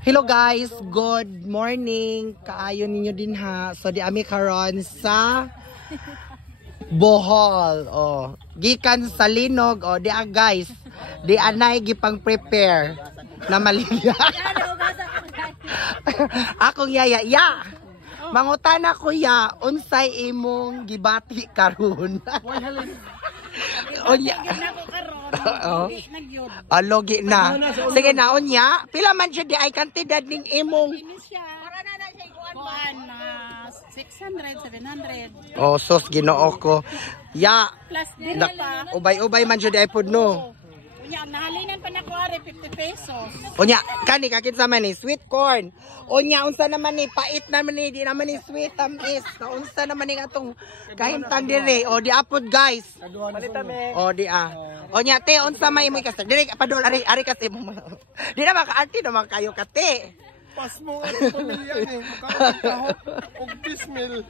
Hello guys, good morning. Kaayo ninyo din ha. So di ami karon sa Bohol. Oh, gikan sa Linog. Oh, di guys. Di anay gipang prepare na malilya. Akong yaya. Mangutana ko ya, unsay imong gibati karon? Onya. Logi na. Sige na, onya. Pila man siya di ay kantidad ning imong? Para na siya ikuan na 600, 700. Oh, sos ginoo ko. Ya. Plus din pa. Ubay-ubay man siya di ay pudno. Unya, nahalinan pa na ko 50 pesos. Onya, kani kakinsa man ni sweet corn. Onya, unsa naman ni pait naman ni di naman ni sweet tamis. Unsa naman ni atong kahintang dire. O di apod guys. O di Onya te unsa may imoy kasta. Dire padol ari kasi mo. Di na maka-arty naman kayo kate. Pas mo ang pamilya ni makakahop og bismil.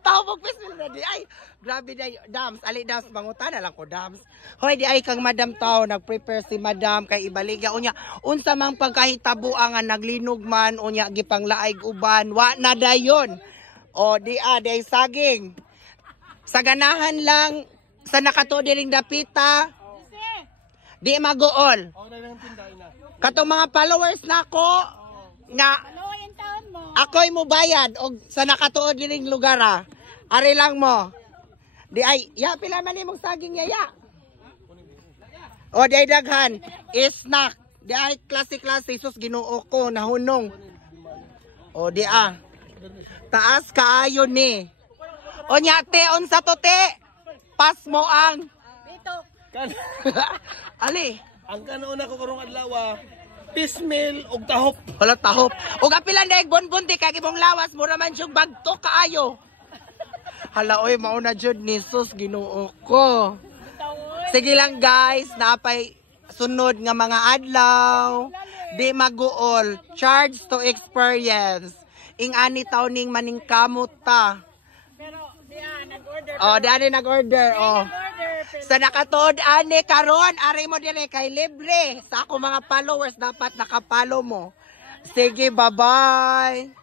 Tao mo bismil na di ay. Grabe day, Dams, ali Dams mangutana lang ko Dams. Hoy di ay kang Madam Tao nagprepare si Madam kay ibaliga unya. Unsa mang pagkahitabo nga naglinog man unya gipanglaig uban wa na dayon. O di ay saging. Sa ganahan lang sa nakato diring dapita. Di magool. Katong mga followers nako nga ako'y mo bayad og sa nakatuod diring lugar Ari lang mo. Di ay pila man imong saging yaya. O di ay daghan snack. Di ay klase sus Ginoo ko nahunong. O di taas kaayo ni. O nya te unsa to te? Pas mo ang Dito. Ali. Ang kanuna ko karong adlaw, bismil og tahop. Wala tahop. Og apilan daig bonbon ti kay imong lawas mura man siyog bagto kaayo. Hala oy mauna jud ni sus Ginoo ko. Sige lang guys, napay sunod nga mga adlaw. Di maguol, charge to experience. Ing ani taw ning maningkamot ta. Pero nag-order. Oh, di ani nag-order. Oh. Sa nakatuod ani karon, ari mo dire kay libre. Sa ako mga followers dapat nakapalo mo. Sige, bye-bye.